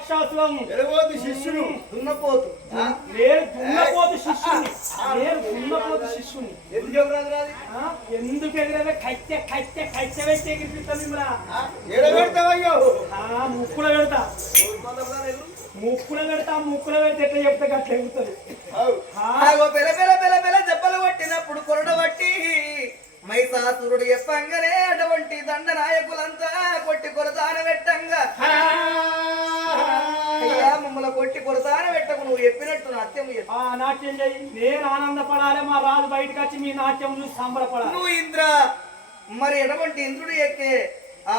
రాక్షసులం ఎడబోతు శిష్యుడు దున్నపోతు. నేను దున్నపోతు శిష్యుని నేను దున్నపోతు శిష్యుని ఎందుకు చెప్పరాదు రాదు ఆ? ఎందుకు ఎగిరే కట్టె కట్టె కట్టె పెట్టి ఎగిరిపిస్తాను మిమ్మల్ని ఎడబెడతావయ్యో ఆ ముక్కుల పెడతా. ముక్కుల పెడతా ముక్కుల పెడితే ఎట్లా చెప్తే అట్లా ఎగుతారు ఆగో పెల పెల పెల పెల దెబ్బలు పట్టినప్పుడు కొరడ పట్టి మైసాసురుడు చెప్పంగానే అటువంటి దండ నాయకులంతా కొట్టి కొరతాన పెట్టంగా అయ్యా మమ్మల్ని కొట్టి కొరతాన పెట్టకు నువ్వు చెప్పినట్టు నాట్యం. ఆ నాట్యం చెయ్యి. నేను ఆనందపడాలి మా రాజు బయటకు వచ్చి మీ నాట్యం చూసి సంబరపడాలి. నువ్వు ఇంద్ర మరి ఎటువంటి ఇంద్రుడు ఎక్కే ఆ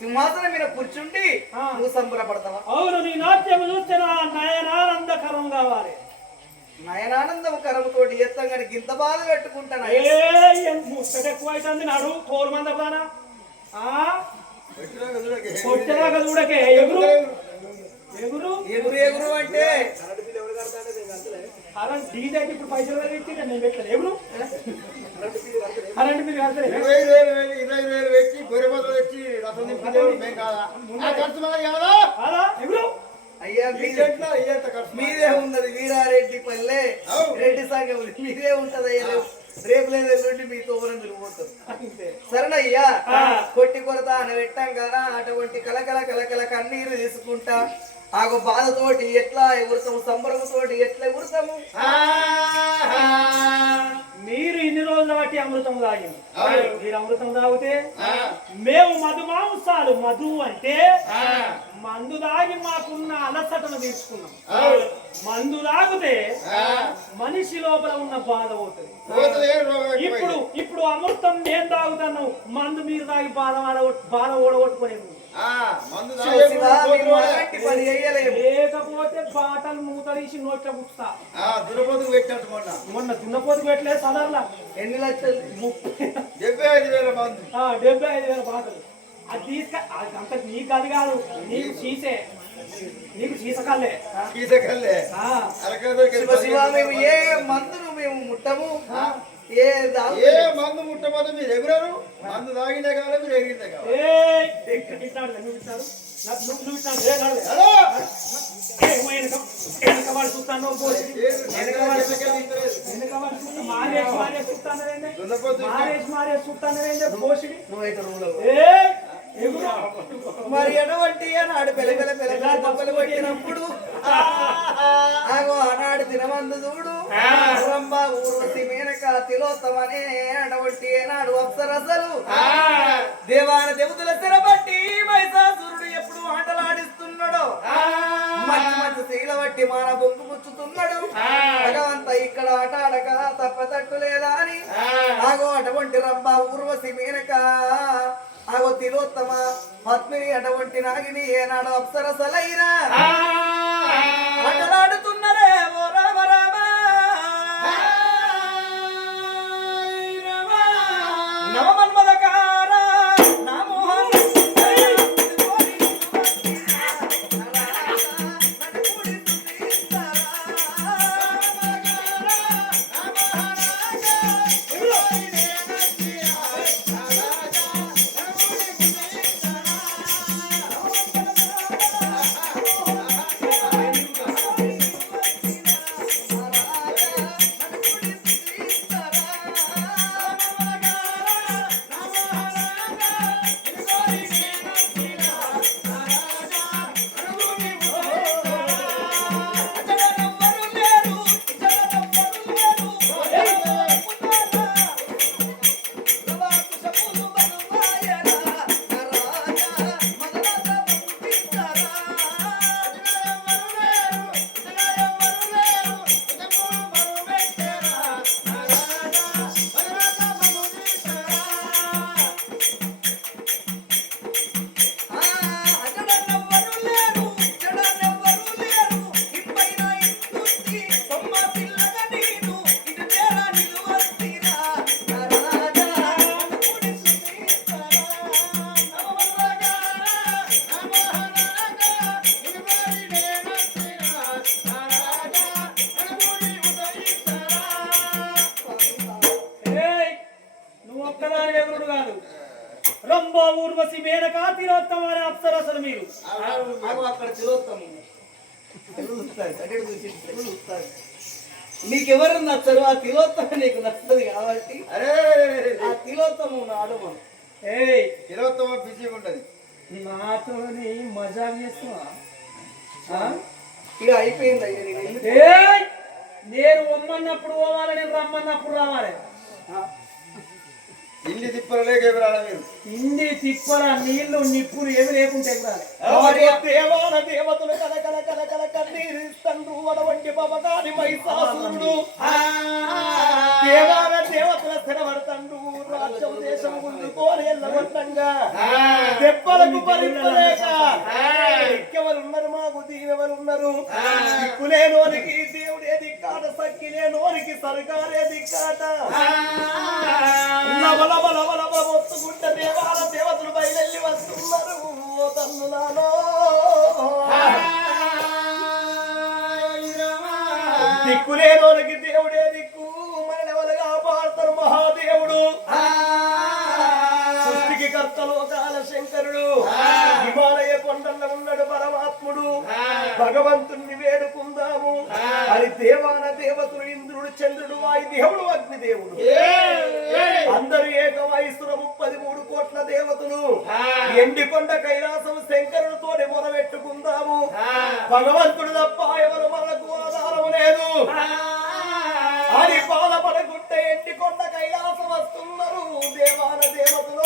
సింహాసనం మీద కూర్చుండి ఆ. నువ్వు సంబరపడతావా? అవును నీ నాట్యం చూస్తే నా నయనానందకరం కావాలి. నయనానందం కరముతోటి ఎత్తంగాని గింత బాధ పెట్టుకుంటాను ముచ్చట ఎక్కువ అవుతుంది నాడు తోలు మంద ప్రాణ కొట్టేదాకా చూడకే. ఎగురు ఎగురు? ఎగురు ఎగురు అంటే? కరెంట్ డీజేకి ఇప్పుడు పైసలు పెట్టి నేను పెట్టలేదు ఎగురు? కరెంట్ మీరు కడతలే ఇరవై వేలు వేలు ఇరవై వేలు పెట్టి గొర్రె మొదలు తెచ్చి రథం నింపిందేవాడు మేము కాదా? ఆ ఖర్చు మనది కాదా? కాదా ఎగురు? అయ్యా ఈ మీదే చెట్ల ఈ ఎంత ఖర్చు మీదే. ఉన్నది వీరారెడ్డి పల్లె. రెడ్డి సంఘం మీదే ఉంటది అయ్యా. రేపు- లేదు ఎల్లుండి మీ తోబరం తిరిగిపోతాం సరేనయ్యా. కొట్టి కొరత అని పెట్టాం కదా. అటువంటి కలకల కలకల కన్నీరు తీసుకుంటా. ఆగో బాధతోటి ఎట్లా ఎగురుతాము సంబరంతోటి ఎట్లా ఎగురుతాము మీరు ఇన్ని రోజుల బట్టి అమృతం తాగింది. మీరు అమృతం తాగితే మేము మధు మాంసాలు మధు అంటే మందు తాగి మాకున్న అలసటను తీర్చుకున్నాం. అవును. మందు తాగితే మనిషి లోపల ఉన్న బాధ పోతుంది. రోగం ఇప్పుడు. ఇప్పుడు అమృతం నేను తాగుతాను మందు మీరు తాగి బాధ బాధ ఓడగొట్టుకునేది. లేకపోతే బాటలు మూత తీసి నోట్ల ఆ, దురపతికి పెట్టినట్టు మొన్న. మొన్న దున్నపోతు పెట్టలేదు సదర్లా ఎన్ని లక్షలు? ముప్పై. డెబ్బై ఐదు వేల మంది. ఆ, డెబ్బై ఐదు వేల బాటలు. అది తీసుక అది అంత నీకు అది కాదు. నీకు చీసే. నీకు చీసకాలే ఆ, శివ శివ మేము ఏ మందును మేము ముట్టము ఏ ఏ మందు ముట్టబోతే మీరు ఎగురరు మందు తాగినే కాదు మీరు ఎగిరితే. మరి ఎటువంటి నాడు పెలగల పెలగల దెబ్బలు కొట్టినప్పుడు ఆగో ఆనాడు దినమందు చూడు. రంభ ఊర్వశి మేనక తిలోత్తమనే అటువంటి నాడు అప్సరసలు దేవాన దేవతల తెరబట్టి మైసాసురుడు ఎప్పుడు ఆటలాడిస్తున్నాడో. మంచి మంచి శీల బట్టి మాన బొంగు ముచ్చుతున్నాడు భగవంత ఇక్కడ ఆట ఆడక తప్పతట్టు లేదా అని. ఆగో అటువంటి రంభ ఊర్వశి మేనక. ఆగో తిలోత్తమ పద్మిని అటువంటి నాగిని ఏనాడు అప్సరసలైనా. ఆటలాడుతున్నరే రంభ ఊర్వశి మేనక తిరోత్తమ అనే అప్సర ఎవరు అసలు మీరు. అక్కడ చూస్తాడు నీకెవరు నచ్చరు? ఆ తిలోత్తమ నీకు నచ్చదు కాబట్టి అరే! ఆ తిలోత్తము నాడు మనం. ఏయ్! తిలోత్తమ బిజీగా ఉండదు. నాతోని మజా చేస్తున్నా ఇక అయిపోయింది నేను రమ్మన్నప్పుడు పోవాలి నేను రమ్మన్నప్పుడు రావాలి. ఎవరాల మీరు ఇండి తిప్పల నీళ్ళు నిప్పులు ఏమి లేకుంటే దేవాల దేవతలు కల కల కల కల కన్నీరిస్తండ్రు అటువంటి పవకాని మైసాసురుడు దేవాల దేవతల స్థిరపడతండు రాజ్యం దేశం దెబ్బలకు భరింపలేక ఎక్కెవరున్నారు మాకు దీవెవరున్నారు దిక్కులేనోనికి దేవుడే దిక్కాట సక్కిలేనోనికి సర్కారే దిక్కాట. లవ లవ లవ లవ మొత్తుకుంట దేవాల దేవతలు బయలెల్లి వస్తున్నారు. ఓ తన్నులాలో భగవంతుడు తప్ప ఎవరు మనకు ఆధారం లేదు. అది బాధపడకుంట ఎండికొండ కైలాసం వస్తున్నారు. దేవాన దేవతలు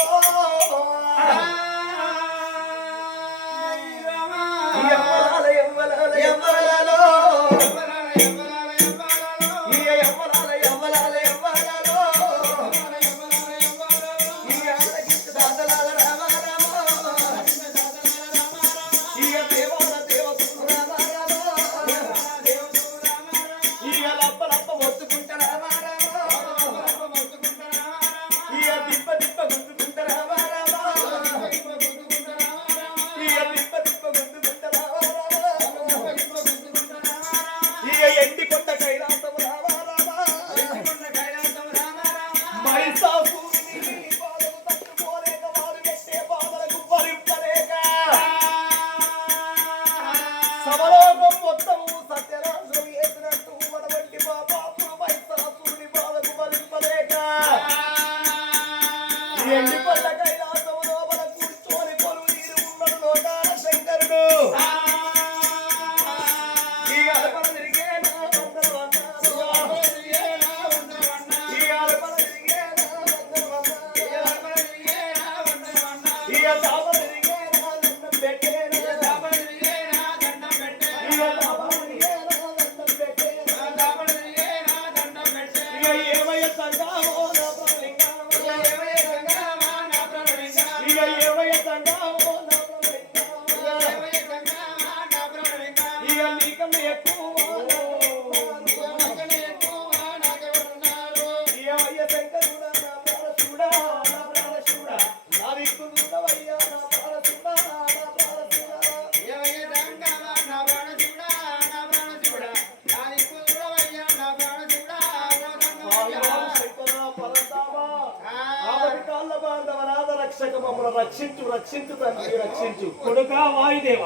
రక్షించు రక్షించు తండ్రి రక్షించు. కొడుక వాయుదేవ.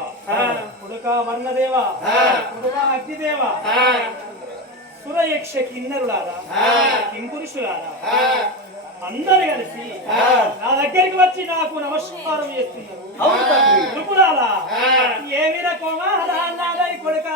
కొడుక వర్ణదేవ. కొడుక అగ్నిదేవ. సురయక్ష కిన్నరులారా కింపురుషులారా. అందరు కలిసి నా దగ్గరికి వచ్చి నాకు నమస్కారం చేస్తున్నారు. నృపులారా ఏమి నాదై కొడుకా.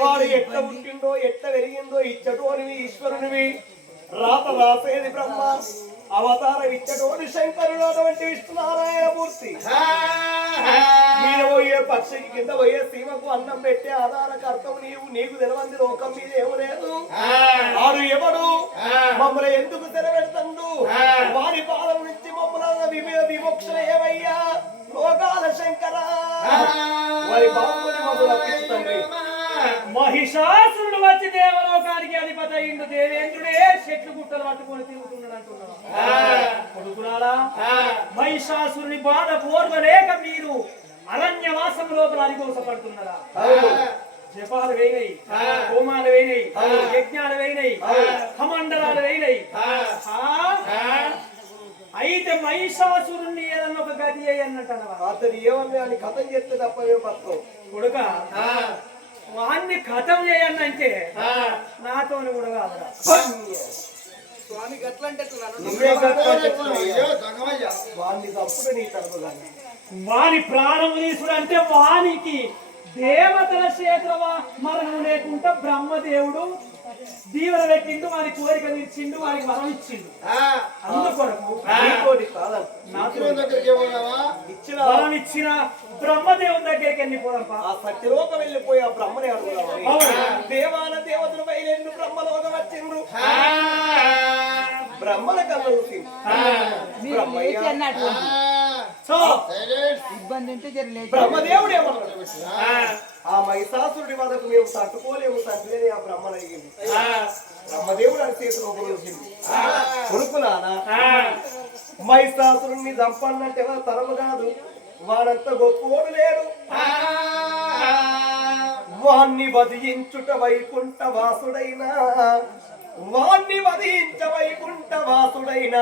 వాడు ఎట్లా పుట్టిండో ఎట్లా పెరిగిందో ఇచ్చటోనివి ఈశ్వరునివి. రాత రాసేది బ్రహ్మ అవతారం ఇచ్చటోని శంకరుడు అటువంటి విష్ణునారాయణ మూర్తి. మీద పోయే పక్షికి కింద పోయే సీమకు అన్నం పెట్టే ఆధార కర్తవు నీవు నీకు తెలవంది లోకం మీద ఏమి లేదు. వాడు ఎవడు? మమ్మల్ని ఎందుకు తెరబెడుతుండు వారి పాదం నుంచి మమ్మల్ని వివి- విమోక్షణ ఏమయ్యా? లోకాల శంకర. వారి బాబుని మమ్మల్ని రక్షిస్తుంది మహిషాసురుడు వచ్చి దేవలోకానికి అధిపతి అయిండు దేవేంద్రుడే చెట్లు గుట్టలు పట్టుకొని అతను ఏమన్నా అని కథం చేస్తే తప్ప ఏం బతకవు కొడుక వాణ్ణి కథం చేయండి కూడా కాదురా. అంటే నువ్వే కట్టుకోవాలి. అయ్యో, దొంగమయ్యా. వాడిని తప్పుడు నీ తరపు కానీ వాని ప్రాణము తీసుడు అంటే వానికి దేవతల క్షేత్రమ? మరణం లేకుండా బ్రహ్మదేవుడు దీవెన పెట్టిండు వాని కోరిక తీర్చిండు వానికి వరం ఇచ్చిండు. ఆ, అందుకొరకు వరం ఇచ్చిన బ్రహ్మదేవుని దగ్గరికి వెళ్ళిపోదాంపా ఆ సత్యలోకం వెళ్ళిపోయి ఆ బ్రహ్మని అవును. దేవాన దేవతలు బయలుదేరి బ్రహ్మలోకం వచ్చిండ్రు. బ్రహ్మల కళ్ళ బ్రహ్మయ్య. ఇబ్బంది ఉంటే బ్రహ్మదేవుడు ఏమన్నాడు? ఆ మహిషాసురుడి వదకు మేము తట్టుకోలేము తండ్రి అని ఆ బ్రహ్మను అడిగింది బ్రహ్మదేవుడు అని చేతిలో ఉపయోగించింది కొడుకులానా మహిషాసురుణ్ణి చంపన్నట్టు ఎవరు తరము కాదు. వాడంత గొప్పోడు లేడు. వాణ్ణి వధించుట వైకుంఠ వాసుడైన. వాణ్ణి వధించ వైకుంఠ వాసుడైన.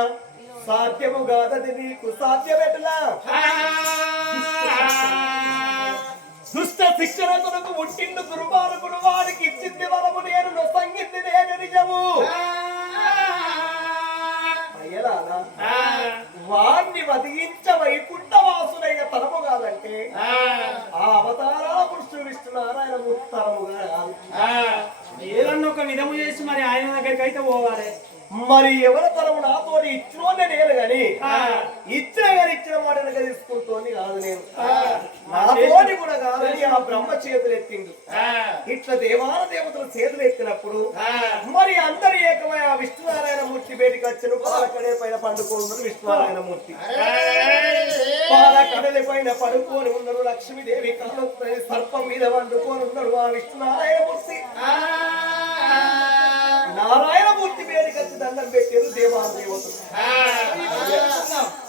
సాధ్యము కాదది నీకు సాధ్యమెట్లా? దుష్ట శిక్షణ కొరకు పుట్టిండు దుర్మార్గుడు వాడికి ఇచ్చింది వరము నేను నొసంగింది నేను నిజము. వాణ్ణి వధించ వైకుంఠ వాసుడైన తరము కాదంటే ఆ అవతారాల పురుషుడు విష్ణు నారాయణ మూర్తి తరముగా కాదు. ఏదన్నా ఒక విధము చేసి మరి ఆయన దగ్గరికి అయితే పోవాలి. మరి ఎవరి తరము నాతో ఇచ్చినోనే నేను గాని ఇచ్చిన గాని ఇచ్చిన మాట వెనక తీసుకుంటోని కాదు నేను నాతోని కూడా కాదని ఆ బ్రహ్మ చేతులు ఎత్తిండు ఇట్లా దేవాల దేవతలు చేతులు ఎత్తినప్పుడు మరి అందరు ఏకమై ఆ విష్ణునారాయణ మూర్తి బయటికి వచ్చిన పాలకడే పైన పండుకోనున్నారు విష్ణునారాయణ మూర్తి పాలకడలి పైన పడుకొని ఉన్నారు లక్ష్మీదేవి కాలు సర్పం మీద పండుకొని ఉన్నారు ఆ విష్ణునారాయణ మూర్తి నారాయణ మూర్తి పేరుకి వచ్చి దండం పెట్టారు దేవాల దేవతలు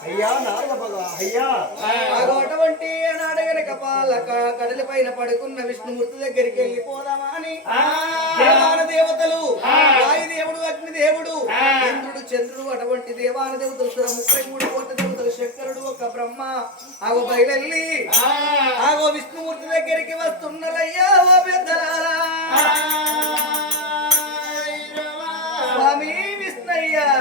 అయ్యా నారద భగవా అయ్యా. అటువంటి నాడగనక పాలక కడలి పైన పడుకున్న విష్ణుమూర్తి దగ్గరికి వెళ్ళిపోదామా అని? దేవాన దేవతలు వాయుదేవుడు అగ్నిదేవుడు ఇంద్రుడు చంద్రుడు అటువంటి దేవాన దేవతలు సుర ముప్పై మూడు కోట్ల దేవతలు శంకరుడు ఒక బ్రహ్మ. ఆగో బయలెల్లి ఆగో విష్ణుమూర్తి దగ్గరికి వస్తున్నలయ్యా ఓ పెద్దలారా. Yeah.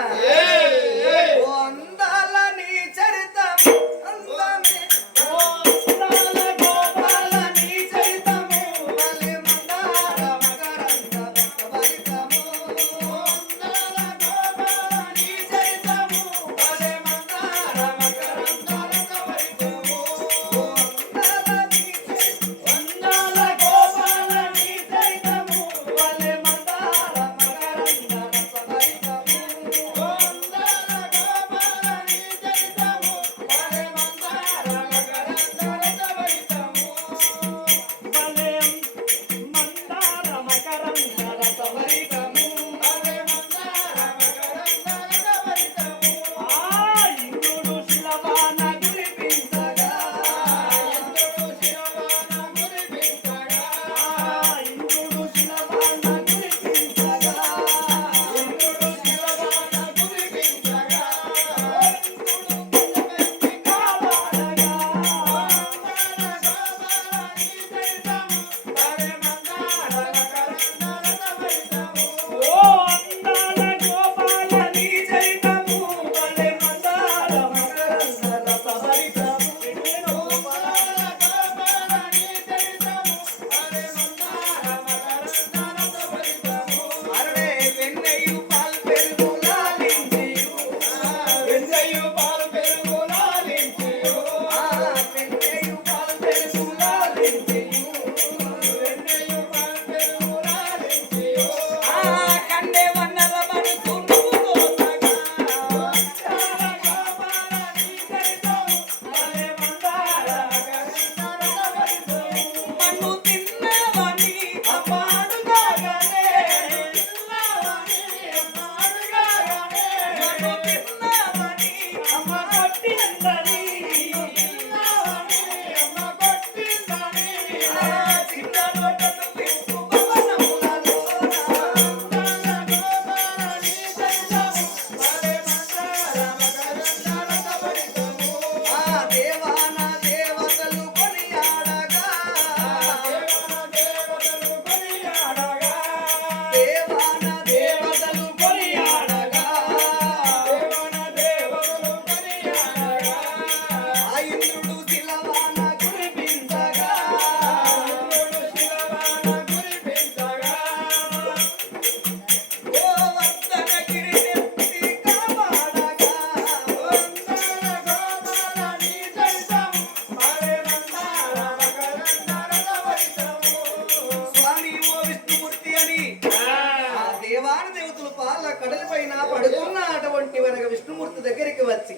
వాళ్ళ కడలి పైన పడుకున్న అటువంటి వెనక విష్ణుమూర్తి దగ్గరికి వచ్చి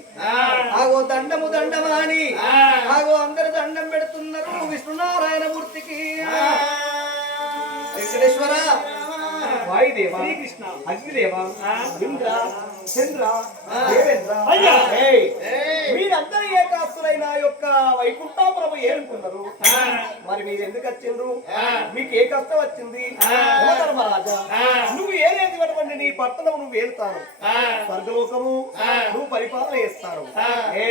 ఆగో దండము దండమా అని ఆగో అందరు దండం పెడుతున్నారు విష్ణునారాయణ మూర్తికి వెంకటేశ్వర వాయుదేవ శ్రీకృష్ణ. అగ్నిదేవ ఇంద్ర చంద్ర దేవేంద్ర. ఏకాస్తులైన యొక్క వైకుంఠాపురము ఏనుకున్నారు మరి మీరు ఎందుకు వచ్చిండ్రు? మీకు ఏ కష్టం వచ్చింది? ధర్మరాజా నువ్వు ఏలేటువంటి నీ భర్తలో నువ్వు ఏలుతాను స్వర్గలోకము నువ్వు పరిపాలన చేస్తాను ఏ